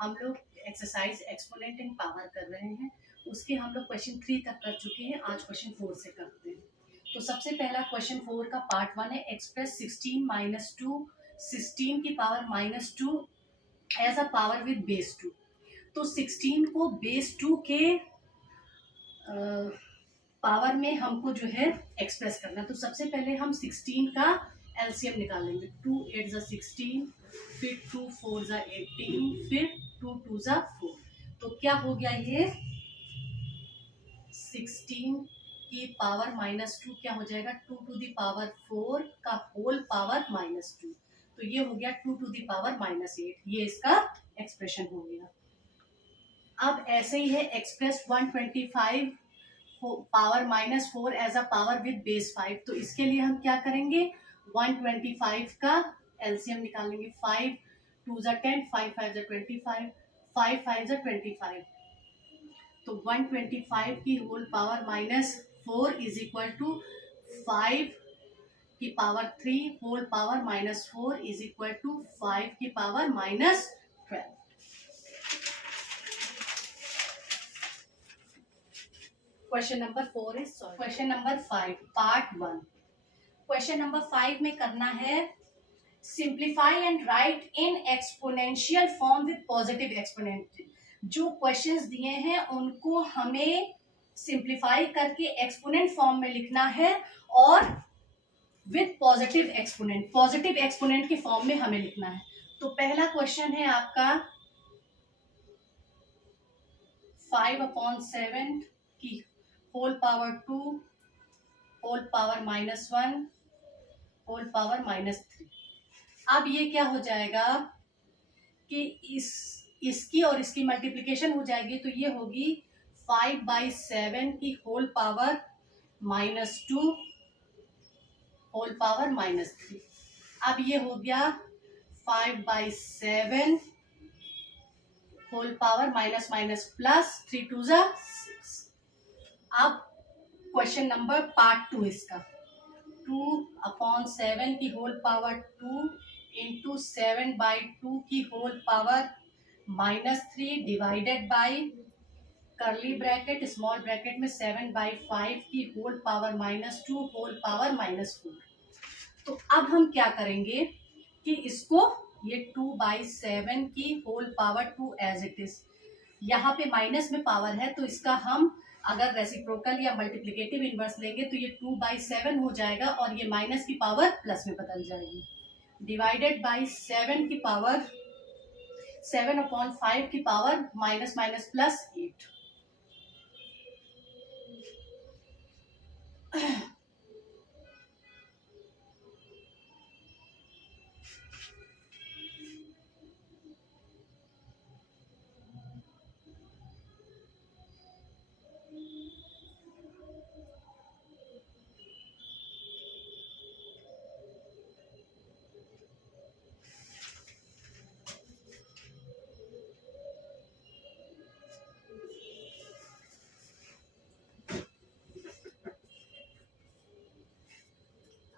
हम लोग exercise exponent इन power कर रहे हैं, उसके हम लोग क्वेश्चन 3 तक कर चुके हैं। आज क्वेश्चन 4 से करते हैं। तो सबसे पहला क्वेश्चन 4 का पार्ट 1 है, एक्सप्रेस 16 माइनस 2 16 की power minus 2 as a power with base 2। तो 16 को बेस 2 के पावर में हमको जो है एक्सप्रेस करना। तो सबसे पहले हम 16 का एलसीएम निकालेंगे। 2 8 ज़ा 16, फिर 2 4 ज़ा 18, फिर 2 2 ज़ा 4। तो क्या हो गया ये 16 की पावर माइनस 2 क्या हो जाएगा 2 टू दी पावर 4 का होल पावर माइनस 2। तो ये हो गया 2 टू दी पावर माइनस 8। ये इसका एक्सप्रेशन हो गया। अब ऐसे ही है express 125 power minus 4 as a power with base 5। तो इसके लिए हम क्या करेंगे 125 का एलसीएम निकालेंगे। 5 2 ज़ा 10, 5 5 ज़ा 25, 5 5 ज़ा 25। तो 125 की whole power minus 4 is equal to 5 की power 3 whole power minus 4 is equal to 5 की power minus 12। Question number 4 is solve. Question number 5 part 1। Question number 5 में करना है simplify and write in exponential form with positive exponent. जो questions दिए हैं उनको हमें सिंप्लीफाई करके एक्सपोनेंट फॉर्म में लिखना है और विद पॉजिटिव एक्सपोनेंट के फॉर्म में हमें लिखना है। तो पहला क्वेश्चन है आपका 5/7 की whole power 2 whole power minus 1 whole power minus 3। अब ये क्या हो जाएगा कि इसकी और इसकी मल्टीप्लिकेशन हो जाएगी। तो ये होगी 5/7 की whole power minus 2 whole power minus 3। अब ये हो गया 5/7 whole power minus minus plus 3 2 ज़ा 6। अब क्वेश्चन नंबर पार्ट 2 इसका 2/7 की होल पावर 2 इंटू 7/2 की whole power minus 3 divided by curly bracket small bracket में 7/5 की whole power minus 2 whole power minus 4। तो अब हम क्या करेंगे कि इसको ये 2/7 की whole power 2 as it is, यहाँ पे माइनस में पावर है तो इसका हम अगर रेसिप्रोकल या मल्टीप्लिकेटिव इनवर्स लेंगे तो ये 2/7 हो जाएगा और ये माइनस की पावर प्लस में बदल जाएगी। डिवाइडेड बाई 7 की पावर 7/5 की पावर माइनस माइनस प्लस 8।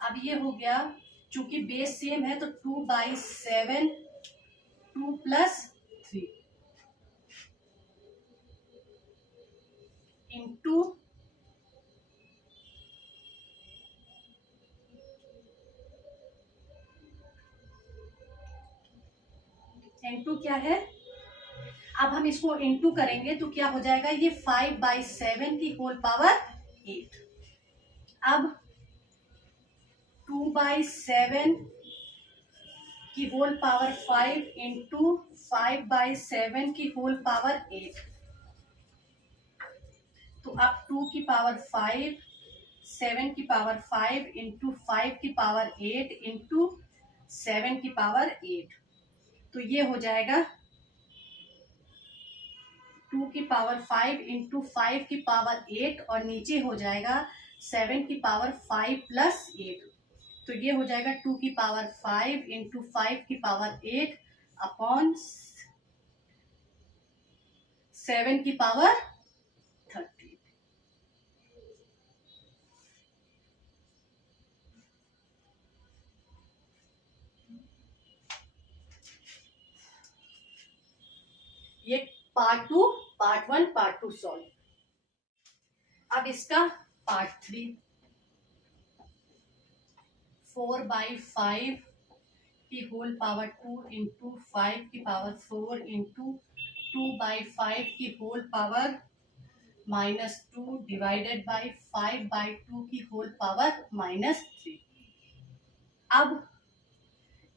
अब ये हो गया चूंकि बेस सेम है तो 2/7 2 प्लस 3 इंटू 2 क्या है। अब हम इसको इंटू करेंगे तो क्या हो जाएगा ये 5/7 की होल पावर 8। अब 2/7 की होल पावर 5 इंटू 5/7 की होल पावर 8। तो अब 2 की पावर 5 7 की पावर 5 इंटू 5 की पावर 8 इंटू 7 की पावर 8। तो ये हो जाएगा 2 की पावर 5 इंटू 5 की पावर 8 और नीचे हो जाएगा 7 की पावर 5 प्लस 8। तो ये हो जाएगा 2 की पावर 5 इंटू 5 की पावर 8 अपॉन 7 की पावर 30। ये पार्ट 2, पार्ट 1, पार्ट 2 सॉल्व। अब इसका पार्ट 3, 4/5 की होल पावर 2 इंटू 5 की पावर 4 इंटू 2/5 की होल पावर -2 डिवाइडेड बाई 5/2 की होल पावर -3। अब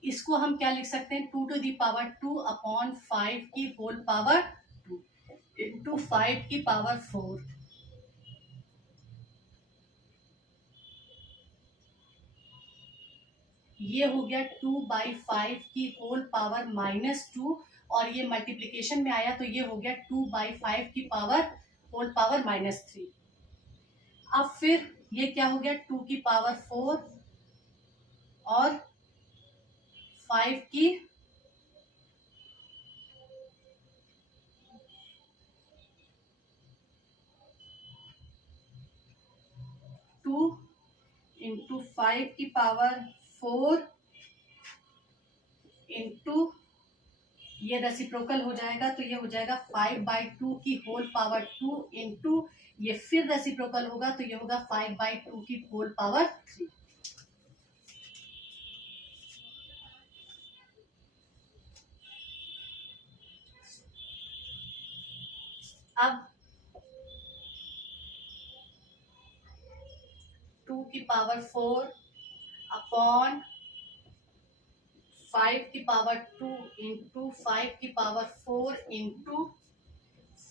इसको हम क्या लिख सकते हैं, 2 टू दी पावर 2 अपॉन 5 की होल पावर 2 इंटू 5 की पावर 4। ये हो गया 2/5 की होल पावर -2 और ये मल्टीप्लीकेशन में आया तो ये हो गया 2/5 की पावर होल पावर -3। अब फिर ये क्या हो गया 2 की पावर 4 और 5 की टू इंटू 5 की पावर 4 इंटू ये रेसिप्रोकल हो जाएगा तो ये हो जाएगा 5/2 की होल पावर 2 इंटू ये फिर रेसिप्रोकल होगा तो ये होगा 5/2 की होल पावर 3। अब 2 की पावर 4 अपॉन 5 की पावर 2 इंटू 5 की पावर 4 इंटू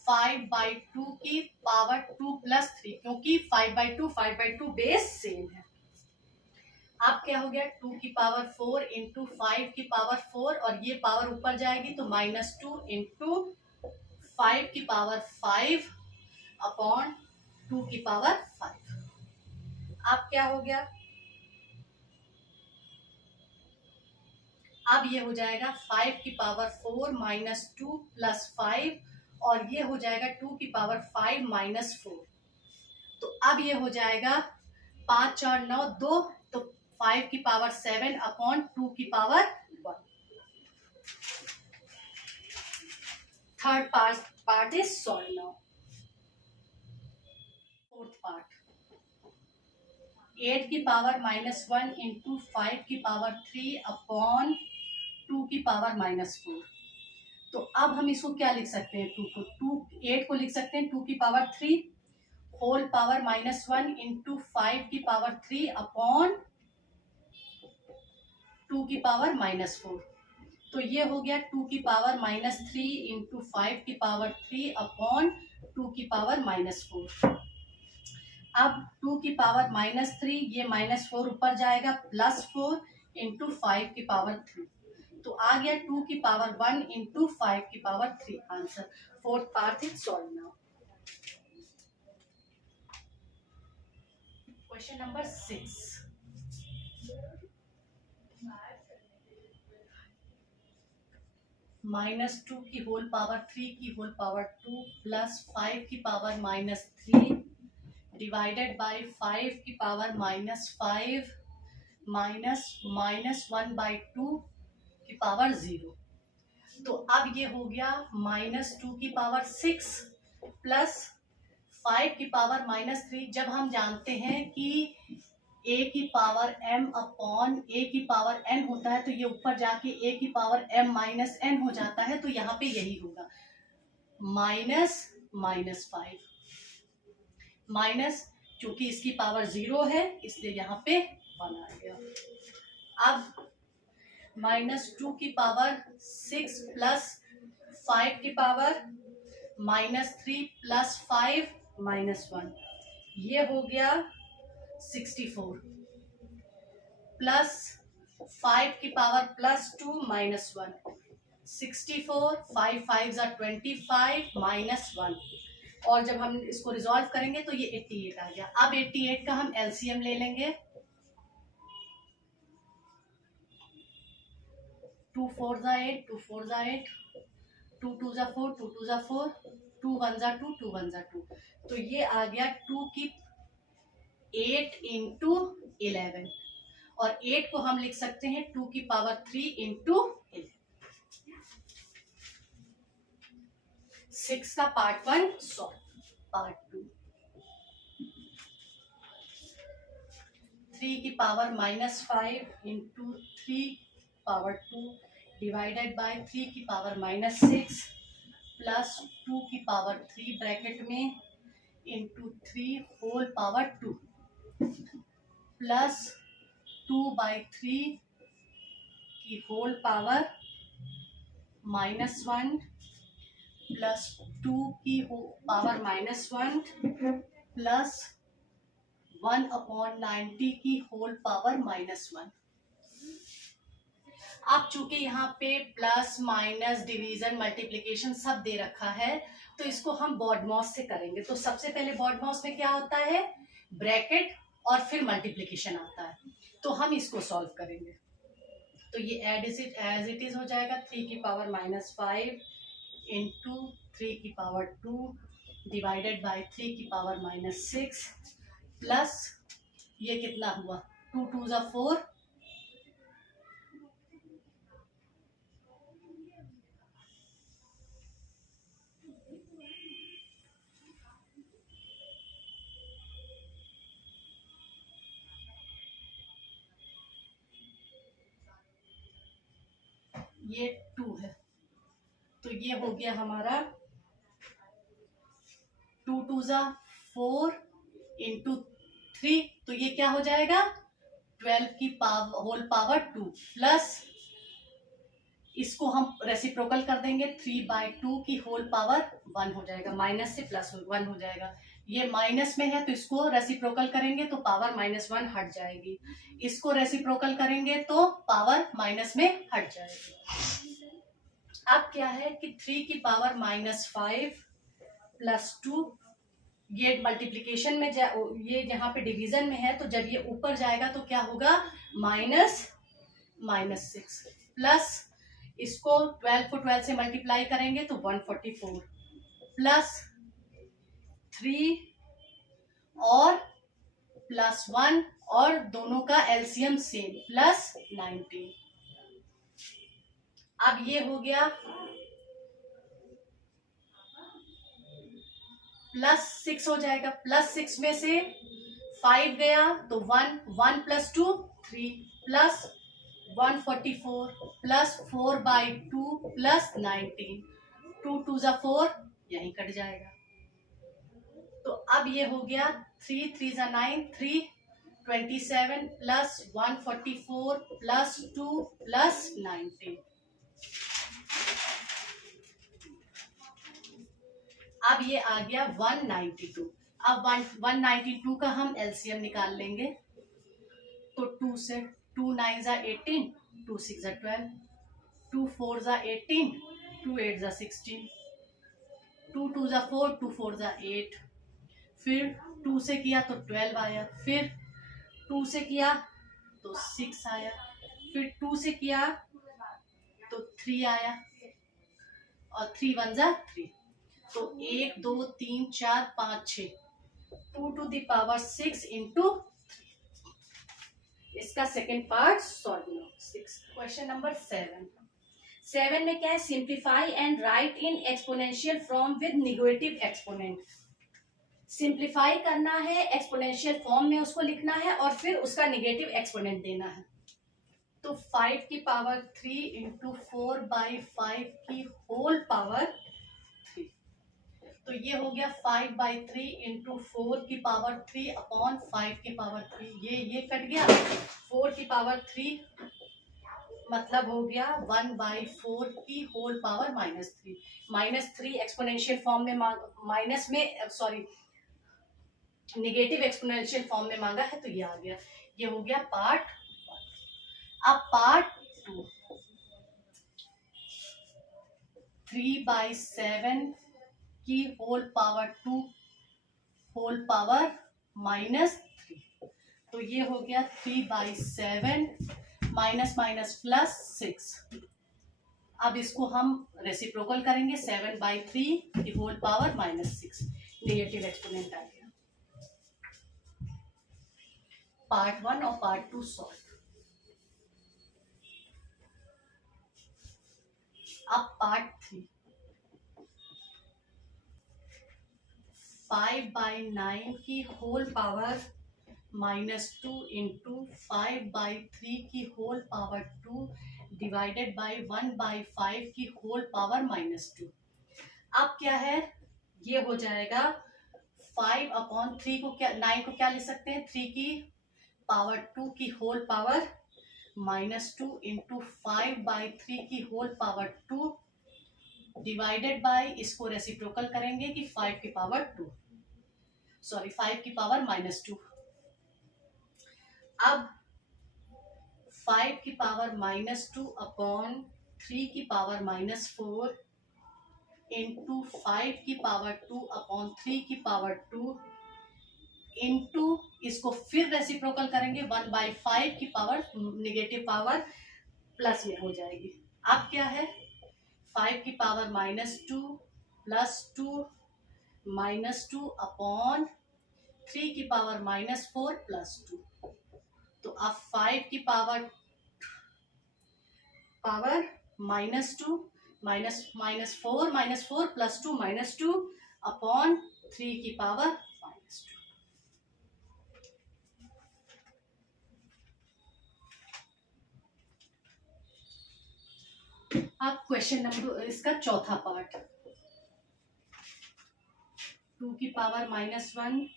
5/2 की पावर 2 प्लस 3, क्योंकि 5/2 बेस सेम है। अब क्या हो गया 2 की पावर 4 इंटू 5 की पावर 4 और ये पावर ऊपर जाएगी तो -2 इंटू 5 की पावर 5 अपॉन 2 की पावर 5। अब क्या हो गया, अब ये हो जाएगा 5 की पावर 4 -2 प्लस 5 और ये हो जाएगा 2 की पावर 5 -4। तो अब ये हो जाएगा 5 और 9 2 तो 5 की पावर 7 अपॉन 2 की power 1। Third part is solve now. Fourth part 8 की पावर -1 इंटू 5 की पावर 3 अपॉन 2 की पावर -4। तो अब हम इसको क्या लिख सकते हैं, 8 को लिख सकते हैं 2 की पावर 3 होल पावर -1 इंटू 5 की पावर 3 अपॉन 2 की पावर -4। तो ये हो गया 2 की पावर -3 इंटू 5 की पावर 3 अपॉन 2 की पावर -4। अब 2 की पावर -3 ये -4 ऊपर जाएगा +4 इंटू 5 की पावर 3 तो आ गया 2 की पावर 1 इंटू 5 की power 3 answer. Fourth part is solve now. Question number 6 -2 की होल पावर 3 की होल पावर 2 प्लस 5 की पावर -3 डिवाइडेड बाय 5 की पावर -5 माइनस -1/2 की पावर 0। तो अब ये हो गया -2 की पावर 6 प्लस 5 की पावर -3। जब हम जानते हैं कि a की पावर m अपॉन a की पावर n होता है तो ये ऊपर जाके a की पावर m - n हो जाता है, तो यहाँ पे यही होगा -5 माइनस, क्योंकि इसकी पावर 0 है इसलिए यहाँ पे 1 आ गया। अब -2 की पावर 6 प्लस 5 की पावर -3 प्लस 5 -1 ये हो गया 64 प्लस 5 की पावर +2 -1 64 5 5 25 -1 और जब हम इसको रिजॉल्व करेंगे तो ये 88 आ गया। अब 88 का हम एलसीएम ले लेंगे। 2 4 ज़ा 8 2 4 ज़ा 8 2 2 ज़ा 4 2 2 ज़ा 4 2 1 ज़ा 2 2 1 ज़ा 2 तो ये आ गया 2 की 8 इंटू 11 और 8 को हम लिख सकते हैं 2 की पावर 3 इंटू 11। 6 का पार्ट 1 सॉल्व। पार्ट 2, 3 की power -5 into 3 power 2 divided by 3 की पावर -6 प्लस 2 की पावर 3 ब्रैकेट में इंटू 3 होल पावर 2 प्लस 2/3 की होल पावर -1 प्लस 2 की पावर -1 प्लस 1/90 की होल पावर -1। अब चूंकि यहाँ पे प्लस माइनस डिवीजन मल्टीप्लिकेशन सब दे रखा है तो इसको हम बॉडमॉस से करेंगे। तो सबसे पहले बॉडमॉस में क्या होता है, ब्रैकेट और फिर मल्टीप्लिकेशन आता है, तो हम इसको सॉल्व करेंगे। तो ये एज इट इज हो जाएगा 3 की पावर -5 इंटू 3 की पावर 2 डिवाइडेड बाय 3 की पावर -6 प्लस ये कितना हुआ 2 2 जा 4 ये 2 है तो ये हो गया हमारा 2 2 जा 4 इंटू 3 तो ये क्या हो जाएगा 12 की पावर होल पावर 2 प्लस इसको हम रेसिप्रोकल कर देंगे 3/2 की होल पावर 1 हो जाएगा, माइनस से प्लस 1 हो जाएगा। ये माइनस में है तो इसको रेसिप्रोकल करेंगे तो पावर -1 हट जाएगी, इसको रेसिप्रोकल करेंगे तो पावर माइनस में हट जाएगी। अब क्या है कि 3 की पावर -5 प्लस 2 ये मल्टीप्लीकेशन में ये जहां पे डिवीजन में है तो जब ये ऊपर जाएगा तो क्या होगा -6 प्लस इसको 12 को 12 से मल्टीप्लाई करेंगे तो 144 प्लस 3 और प्लस 1 और दोनों का एलसीएम सेम प्लस 19। अब ये हो गया +6 हो जाएगा, +6 में से 5 गया तो 1 प्लस 2 3 प्लस 144 प्लस 4/2 प्लस 19 2 2 जा 4 यहीं कट जाएगा। तो अब ये हो गया 3 3 जा 9 3 27 प्लस 144 प्लस 2 प्लस 19। अब ये आ गया 192। अब 192 का हम एलसीएम निकाल लेंगे तो 2 से 2 9 जा 18 2 6 जा 12 2 4 जा 18 2 8 जा 16 2 2 जा 4 2 4 जा 8 फिर 2 से किया तो 12 आया, फिर 2 से किया तो 6 आया, फिर 2 से किया तो 3 आया और 3 1 जा 3 तो 1 2 3 4 5 6 2 to the power 6 into 3। इसका सेकेंड पार्ट सॉल्व लो। 6 क्वेश्चन नंबर 7 में क्या है, simplify and write in exponential form with negative exponent. Simplify करना है, एक्सपोनेंशियल फॉर्म में उसको लिखना है और फिर उसका नेगेटिव एक्सपोनेंट देना है। तो 5 की पावर 3 इंटू 4/5 की होल पावर 3 तो ये हो गया 5/3 इंटू 4 की पावर 3 अपॉन 5 की पावर 3 ये कट गया 4 की पावर 3 मतलब हो गया 1/4 की होल पावर -3 एक्सपोनेंशियल फॉर्म में माइनस में सॉरी नेगेटिव एक्सपोनेंशियल फॉर्म में मांगा है तो ये आ गया। ये हो गया पार्ट 1। अब पार्ट 2 3/7 की होल पावर 2 होल पावर -3 तो ये हो गया 3/7 माइनस माइनस प्लस 6। अब इसको हम रेसिप्रोकल करेंगे 7/3 की होल पावर -6 नेगेटिव एक्सपोनेंट आ गया। पार्ट 1 और पार्ट 2 सॉल्व। अब पार्ट 3 5/9 की होल पावर -2 इंटू 5/3 की होल पावर 2 डिवाइडेड बाई 1/5 की होल पावर -2। अब क्या है, ये हो जाएगा 5/3 को क्या 9 को क्या लिख सकते हैं, 3 की पावर 2 की होल पावर -2 इंटू 5/3 की होल पावर 2 डिवाइडेड बाय, इसको रेसिप्रोकल करेंगे कि 5 की पावर 2, सॉरी 5 की पावर -2। अब 5 की पावर -2 अपॉन 3 की पावर -4 इंटू 5 की पावर 2 अपॉन 3 की पावर 2 इंटू, इसको फिर रेसिप्रोकल करेंगे 1/5 की पावर नेगेटिव पावर प्लस में हो जाएगी। अब क्या है, 5 की पावर -2 +2 -2 अपॉन 3 की पावर -4 +2। तो अब 5 की पावर -2 -4 +2 -2 अपॉन 3 की पावर -2। अब क्वेश्चन नंबर, इसका चौथा पार्ट, 2 की पावर -1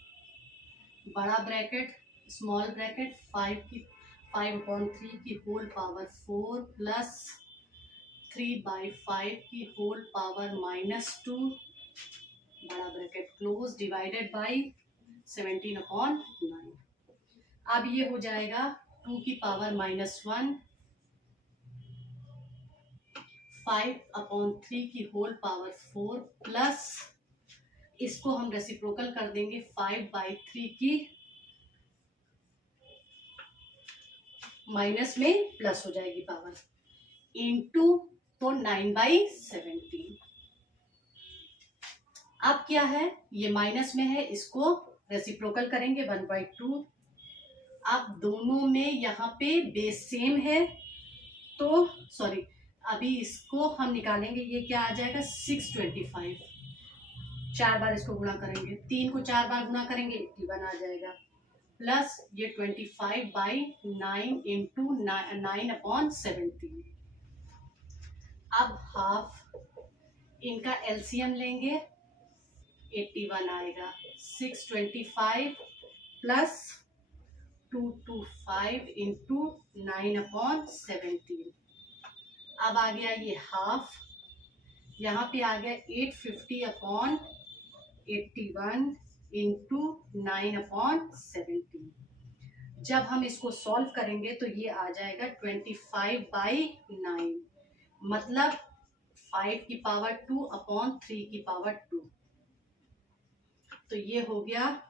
बड़ा ब्रैकेट स्मॉल ब्रैकेट 5/3 की होल पावर 4 प्लस 3/5 की होल पावर -2 बड़ा ब्रैकेट क्लोज डिवाइडेड बाई 17/9। अब ये हो जाएगा 2 की पावर -1 5/3 की होल पावर 4 प्लस, इसको हम रेसिप्रोकल कर देंगे 5/3 की माइनस में प्लस हो जाएगी पावर इंटू, तो 9/17। अब क्या है, ये माइनस में है, इसको रेसिप्रोकल करेंगे 1/2। अब दोनों में यहाँ पे बेस सेम है, तो सॉरी अभी इसको हम निकालेंगे, ये क्या आ जाएगा 625। 4 बार इसको गुणा करेंगे, 3 को 4 बार गुणा करेंगे 81 आ जाएगा, प्लस ये 25/9 इंटू 9/17। अब हाफ, इनका एलसीएम लेंगे 81 आएगा, 625 प्लस 225 इंटू 9/17। अब आ गया ये हाफ, यहाँ पे आ गया 850/81 इंटू 9/17। जब हम इसको सॉल्व करेंगे तो ये आ जाएगा 25/9, मतलब 5 की पावर 2 अपॉन 3 की पावर 2। तो ये हो गया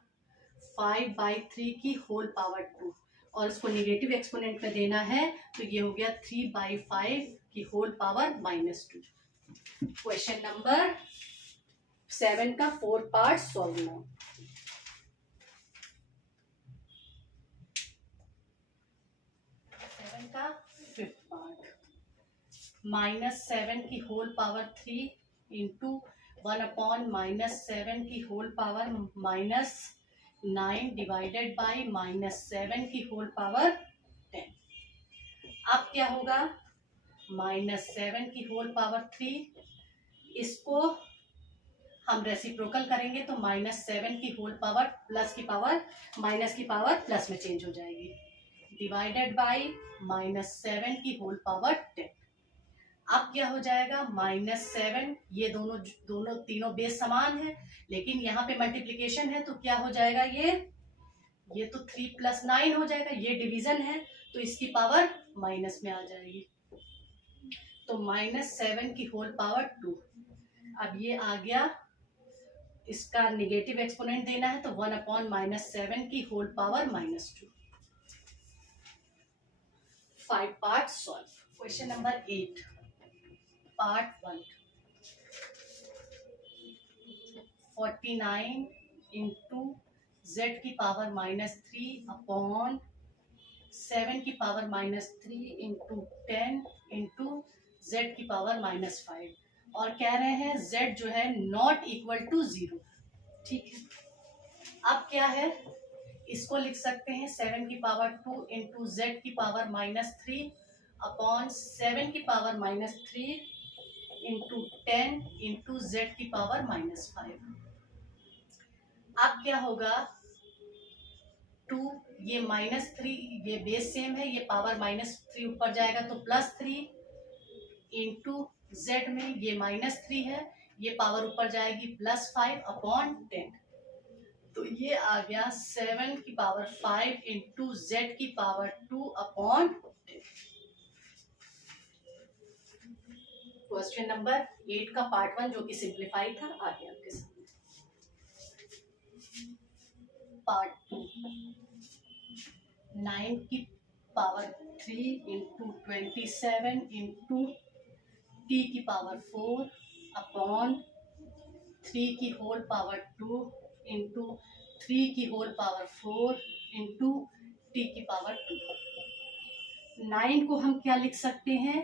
5/3 की होल पावर 2, और इसको नेगेटिव एक्सपोनेंट में देना है, तो ये हो गया 3/5 की होल पावर -2। क्वेश्चन नंबर 7 का 4 पार्ट सॉल्व नाउ। का 5th पार्ट, -7 की होल पावर 3 इंटू 1/-7 की होल पावर -9 डिवाइडेड बाई -7 की होल पावर 10। अब क्या होगा, -7 की होल पावर 3, इसको हम रेसिप्रोकल करेंगे तो -7 की होल पावर प्लस की पावर माइनस की पावर प्लस में चेंज हो जाएगी, डिवाइडेड बाई -7 की होल पावर 10। अब क्या हो जाएगा, -7, ये दोनों तीनों बेस समान है, लेकिन यहाँ पे मल्टीप्लीकेशन है, तो क्या हो जाएगा, ये तो 3 + 9 हो जाएगा, ये डिवीजन है तो इसकी पावर माइनस में आ जाएगी, तो -7 की होल पावर 2। अब ये आ गया, इसका नेगेटिव एक्सपोनेंट देना है, तो 1/-7 की whole power -2। 5 part solve. Question number 8 part 1, 49 into z की पावर -3 अपॉन 7 की पावर -3 इंटू 10 इंटू z की पावर -5, और कह रहे हैं z जो है नॉट इक्वल टू 0। ठीक है, अब क्या है, इसको लिख सकते हैं 7 की पावर 2 इंटू जेड की पावर -3 अपॉन 7 की पावर -3 इंटू 10 इंटू जेड की पावर -5। अब क्या होगा, 2, ये -3, ये बेस सेम है, ये पावर -3 ऊपर जाएगा तो +3 इंटू जेड में ये -3 है, ये पावर ऊपर जाएगी +5 अपॉन 10। तो ये आ गया 7 की पावर 5 इंटू जेड की पावर 2 अपॉन 10। क्वेश्चन नंबर 8 का पार्ट 1 जो कि सिंप्लीफाई था आ गया आपके सामने। पार्ट 2, 9 की पावर 3 इंटू 27 इंटू टी की पावर 4 अपॉन 3 की होल पावर 2 इंटू 3 की होल पावर 4 इंटू टी की पावर 2। 9 को हम क्या लिख सकते हैं,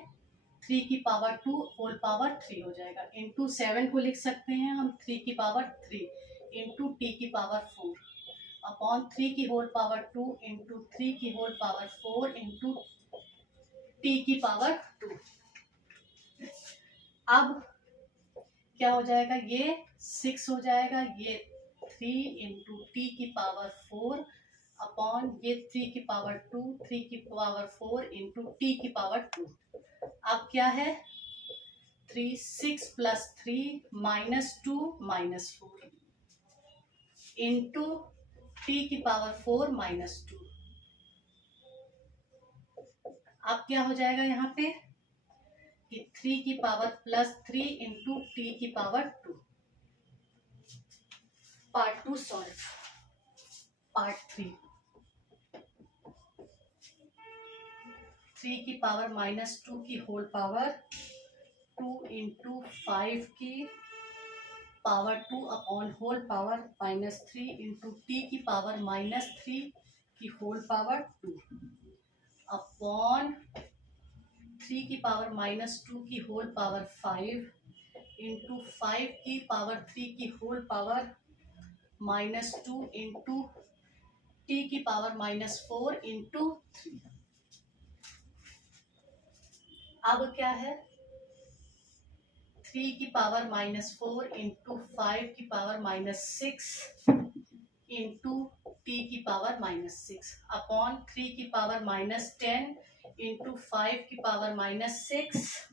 3 की पावर 2 होल पावर 3 हो जाएगा, इंटू 7 को लिख सकते हैं हम 3 की पावर 3 इंटू टी की पावर 4 अपॉन 3 की होल पावर 2 इंटू 3 की होल पावर 4 इंटू टी की पावर 2। अब क्या हो जाएगा, ये 6 हो जाएगा, ये 3 इंटू टी की पावर 4 अपॉन ये 3 की पावर 2, 3 की पावर 4 इंटू टी की पावर 2। अब क्या है, 3, 6 प्लस 3 -2 -4 इंटू टी की पावर 4 -2। अब क्या हो जाएगा यहाँ पे कि 3 की पावर +3 इंटू टी की पावर 2। Part 2 solve. पार्ट 3, 3 की पावर -2 की होल पावर 2 इंटू 5 की power 2 upon whole power -3 into T की पावर -3 की होल पावर 2 अपॉन 3 की पावर -2 की होल पावर 5 इंटू 5 की पावर 3 की होल पावर -2 इंटू टी की पावर -4 इंटू 3। अब क्या है, 3 की पावर -4 इंटू 5 की पावर -6 इंटू टी की पावर -6 अपॉन 3 की पावर -10 इंटू 5 की पावर -6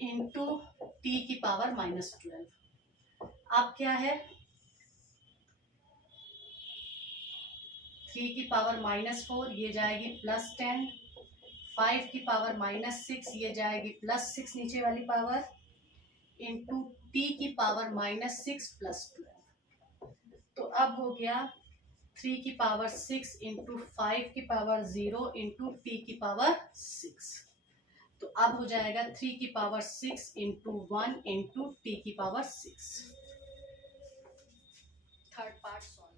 इंटू टी की पावर -12। अब क्या है, 3 की पावर -4 ये जाएगी +10, 5 की पावर -6 ये जाएगी +6 नीचे वाली पावर इंटू टी की पावर -6 +12। तो अब हो गया 3 की पावर 6 इंटू 5 की पावर 0 इंटू टी की पावर 6। तो अब हो जाएगा 3 की पावर 6 इंटू 1 इंटू टी की power 6। Third part solve.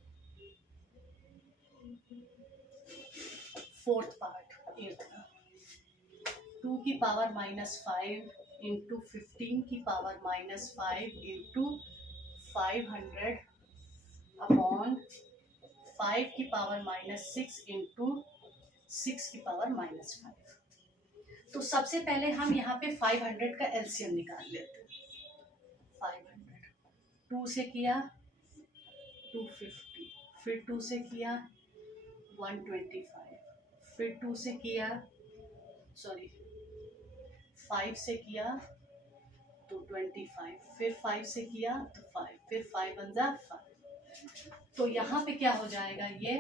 Fourth part 8 का, 2 की पावर -5 इंटू 15 की पावर -5 इंटू 500 अपॉन 5 की पावर -6 इंटू 6 की पावर -5। तो सबसे पहले हम यहाँ पे 500 का एलसीएम निकाल लेते हैं। 500, 2 से किया 250, फिर 2 से किया 125, फिर 2 से किया 5 से किया तो 25, फिर 5 से किया तो 5, फिर 5 बन जा 5। तो यहाँ पे क्या हो जाएगा, ये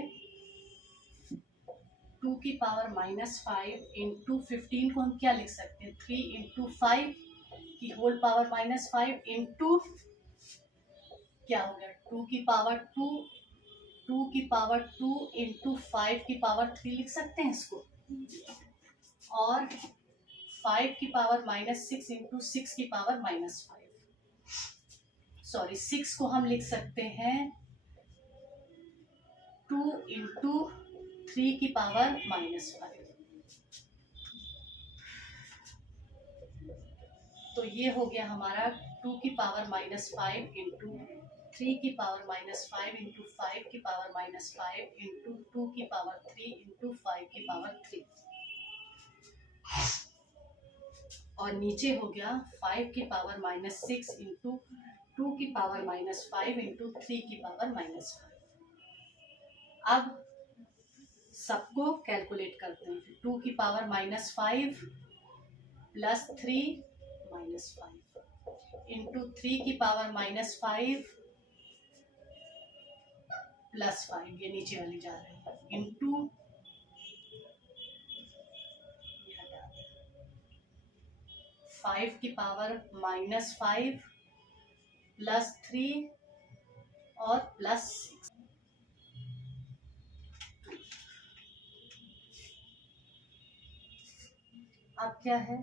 2 की पावर -5 इंटू 15 को हम क्या लिख सकते हैं, 3 इंटू 5 की होल पावर -5 इंटू क्या हो गया 2 की पावर 2, 2 की पावर 2 इंटू 5 की पावर 3 लिख सकते हैं इसको, और 5 की पावर -6 इंटू 6 की पावर -5, 6 को हम लिख सकते हैं 2 इंटू 3 की पावर -5। तो ये हो गया हमारा 2 की पावर -5 इंटू 3 की पावर -5 इंटू 5 की पावर -5 इंटू 2 की पावर 3 इंटू 5 की पावर 3, और नीचे हो गया 5 की पावर -6 इंटू 2 की पावर -5 इंटू 3 की पावर -5। अब सबको कैलकुलेट करते हैं। 2 की पावर -5 प्लस 3 -5 इंटू 3 की पावर -5 प्लस 5, ये नीचे वाली जा रही है, इंटू 5 की पावर -5 प्लस 3 और प्लस 6। अब क्या है,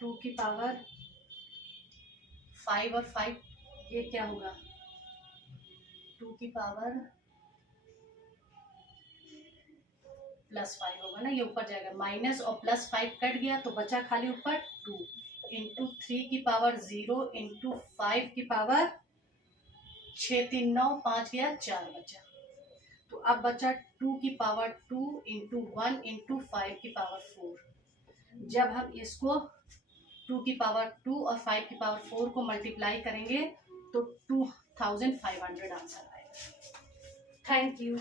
2 की पावर 5 और 5, ये क्या होगा, 2 की पावर +5 होगा ना, ये ऊपर जाएगा, माइनस और +5 कट गया तो बचा खाली ऊपर 2 इंटू 3 की पावर 0 इंटू 5 की पावर 6 3 9 5 गया 4 बचा। तो अब बचा 2 की पावर 2 इंटू 1 इंटू 5 की पावर 4। जब हम इसको 2 की पावर 2 और 5 की पावर 4 को मल्टीप्लाई करेंगे तो 2500 आंसर आएगा। Thank you.